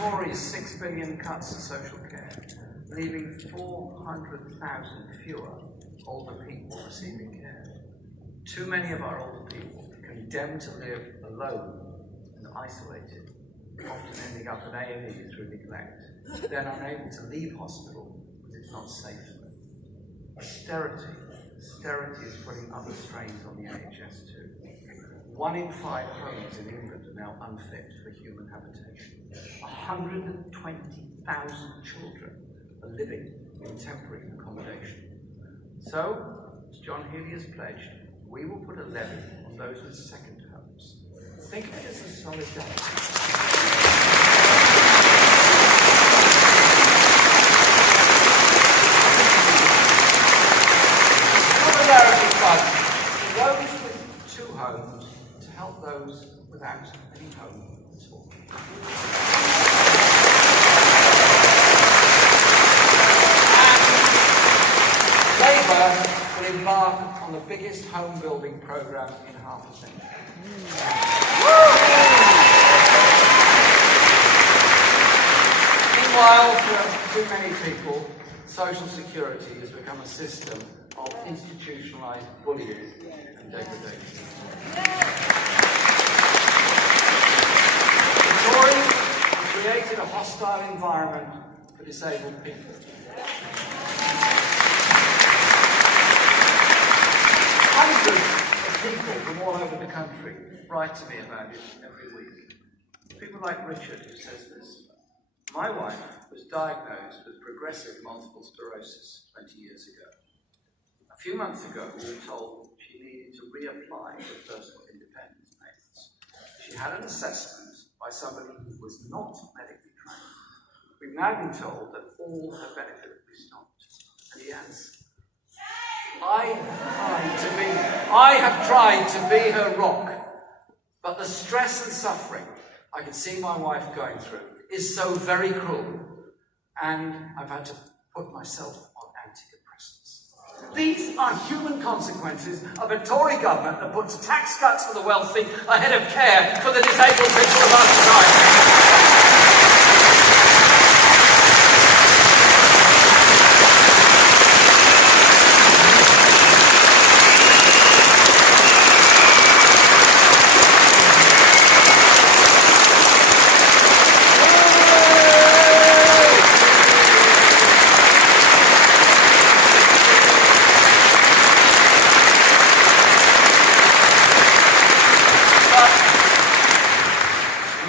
Tories' 6 billion cuts to social care, leaving 400,000 fewer older people receiving care. Too many of our older people condemned to live alone and isolated, often ending up in A&E through neglect, then unable to leave hospital because it's not safe for them. Austerity is putting other strains on the NHS too. 1 in 5 homes in England are now unfit for human habitation. 120,000 children are living in temporary accommodation. So, as John Healey has pledged, we will put a levy on those with second homes. Think of it as a solidarity. Solidarity fund for those with 2 homes to help those without any home at all. And Labour will embark on the biggest home building programme in half a century. Meanwhile, for too many people, social security has become a system of institutionalised bullying and degradation. The Tories have created a hostile environment for disabled people. Hundreds of people from all over the country write to me about it every week. People like Richard, who says this: "My wife was diagnosed with progressive multiple sclerosis 20 years ago. A few months ago, we were told she needed to reapply for personal independence payments. She had an assessment by somebody who was not medically trained. We've now been told that all her benefit will be stopped." And he adds, I have tried to be her rock, but the stress and suffering I can see my wife going through is so very cruel, and I've had to put myself on antidepressants. These are human consequences of a Tory government that puts tax cuts for the wealthy ahead of care for the disabled people of our society.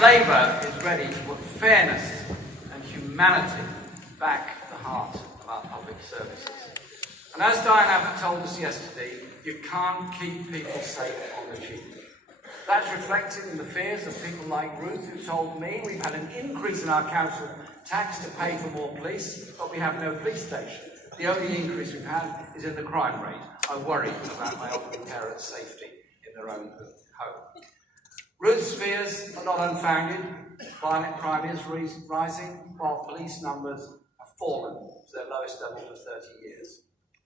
Labour is ready to put fairness and humanity back at the heart of our public services. And as Diane Abbott told us yesterday, you can't keep people safe on the cheap. That's reflected in the fears of people like Ruth, who told me we've had an increase in our council tax to pay for more police, but we have no police station. The only increase we've had is in the crime rate. I worry about my elderly parents' safety in their own home. Ruth's fears are not unfounded. Violent crime is rising, while police numbers have fallen to their lowest level for 30 years.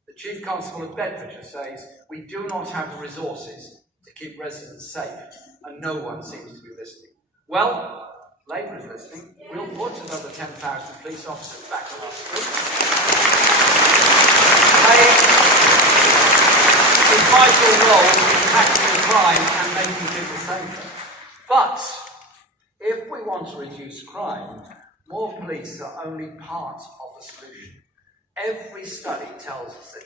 The Chief Constable of Bedfordshire says we do not have the resources to keep residents safe, and no one seems to be listening. Well, Labour is listening. We'll put another 10,000 police officers back on our streets. Playing a vital role in tackling crime and making people safer. But if we want to reduce crime, more police are only part of the solution. Every study tells us that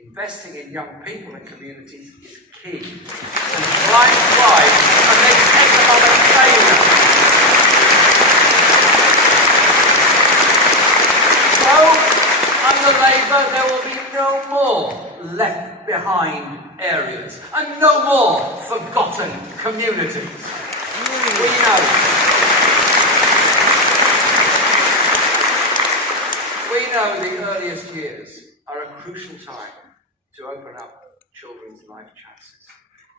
investing in young people and communities is key. And crime thrives and makes economic failure. So, under Labour, there will be no more left behind areas and no more forgotten communities. We know the earliest years are a crucial time to open up children's life chances.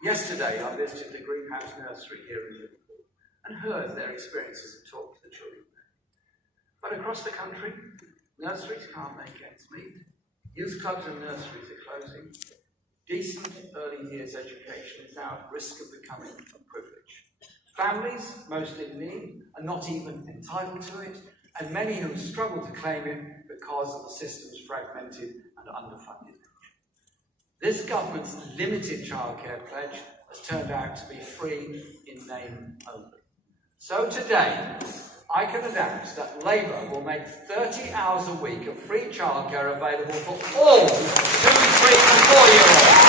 Yesterday, I visited the Greenhouse Nursery here in Liverpool and heard their experiences and talked to the children there. But across the country, nurseries can't make ends meet. Youth clubs and nurseries are closing. Decent early years education is now at risk of becoming a privilege. Families, most in need, are not even entitled to it, and many who struggle to claim it because of the system's fragmented and underfunded. This government's limited childcare pledge has turned out to be free in name only. So today, I can announce that Labour will make 30 hours a week of free childcare available for all 2, 3 and 4-year-olds.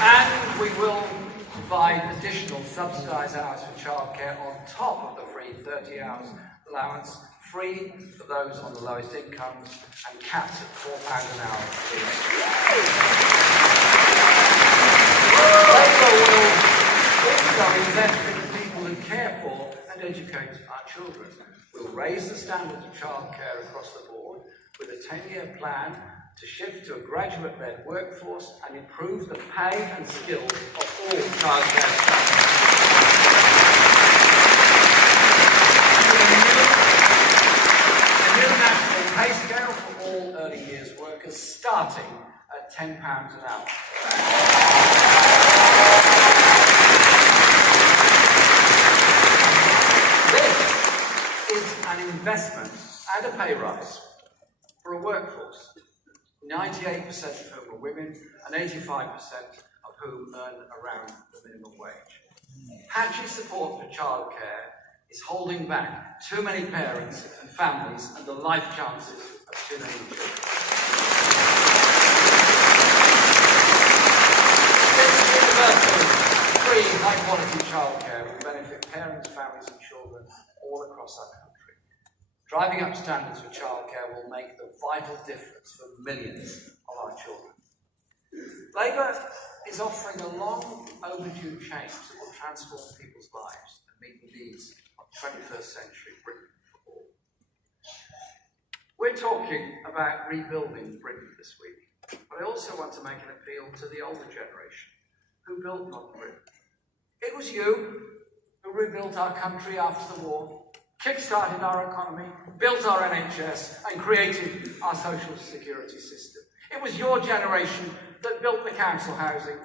And we will provide additional subsidised hours for childcare on top of the free 30 hours allowance, free for those on the lowest incomes and capped at £4 an hour. Labour will also invest in the people who care for and educate our children. We'll raise the standards of childcare across the board with a 10-year plan to shift to a graduate-led workforce and improve the pay and skills of all childcare staff. A new national pay scale for all early years workers starting at £10 an hour. This is an investment and a pay rise for a workforce, 98% of whom are women and 85% of whom earn around the minimum wage. Patchy support for childcare is holding back too many parents and families and the life chances of too many children. This universal, free, high-quality childcare will benefit parents, families and children all across our country. Driving up standards for childcare will make the vital difference for millions of our children. Labour is offering a long overdue change that will transform people's lives and meet the needs of 21st century Britain for all. We're talking about rebuilding Britain this week, but I also want to make an appeal to the older generation who built modern Britain. It was you who rebuilt our country after the war, kick-started our economy, built our NHS and created our social security system. It was your generation that built the council housing,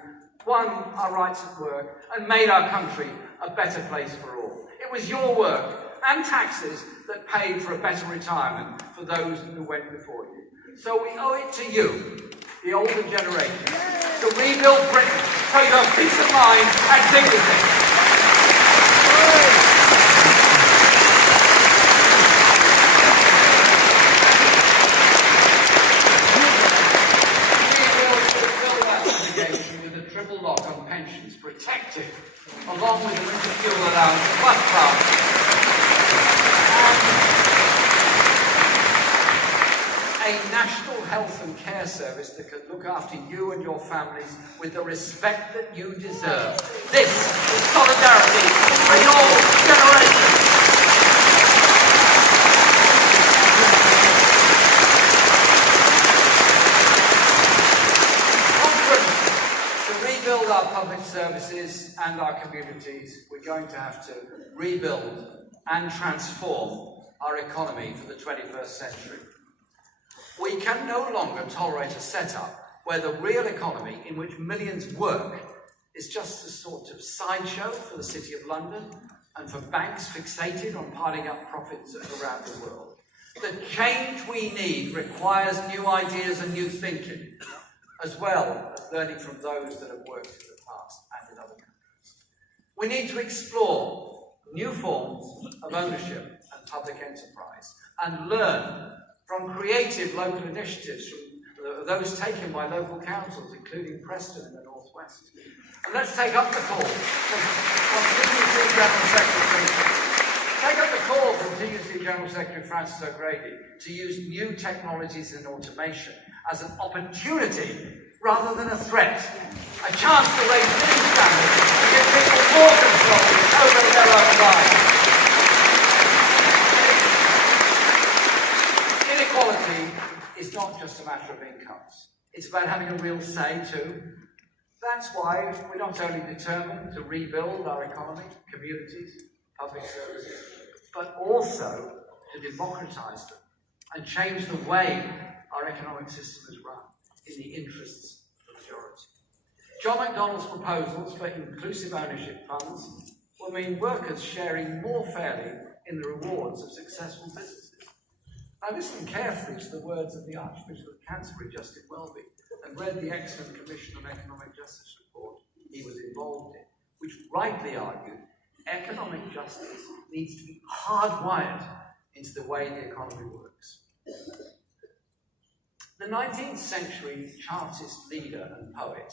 won our rights at work and made our country a better place for all. It was your work and taxes that paid for a better retirement for those who went before you. So we owe it to you, the older generation, to rebuild Britain so you have peace of mind and dignity. Protected, along with the winter fuel allowance, plus and a national health and care service that can look after you and your families with the respect that you deserve. This is solidarity between all generations. Rebuild our public services and our communities, we're going to have to rebuild and transform our economy for the 21st century. We can no longer tolerate a setup where the real economy in which millions work is just a sort of sideshow for the City of London and for banks fixated on piling up profits around the world. The change we need requires new ideas and new thinking, as well as learning from those that have worked in the past and in other countries. We need to explore new forms of ownership and public enterprise and learn from creative local initiatives, from those taken by local councils, including Preston in the northwest. And let's take up the call from TUC General Secretary. Take up the call from TUC General Secretary Francis O'Grady to use new technologies and automation as an opportunity rather than a threat. A chance to raise living standards and give people more control over their own lives. Inequality is not just a matter of incomes. It's about having a real say too. That's why we're not only determined to rebuild our economy, communities, public services, but also to democratise them and change the way our economic system is run in the interests of the majority. John McDonnell's proposals for inclusive ownership funds will mean workers sharing more fairly in the rewards of successful businesses. I listened carefully to the words of the Archbishop of Canterbury, Justin Welby, and read the excellent Commission on Economic Justice report he was involved in, which rightly argued economic justice needs to be hardwired into the way the economy works. The 19th century Chartist leader and poet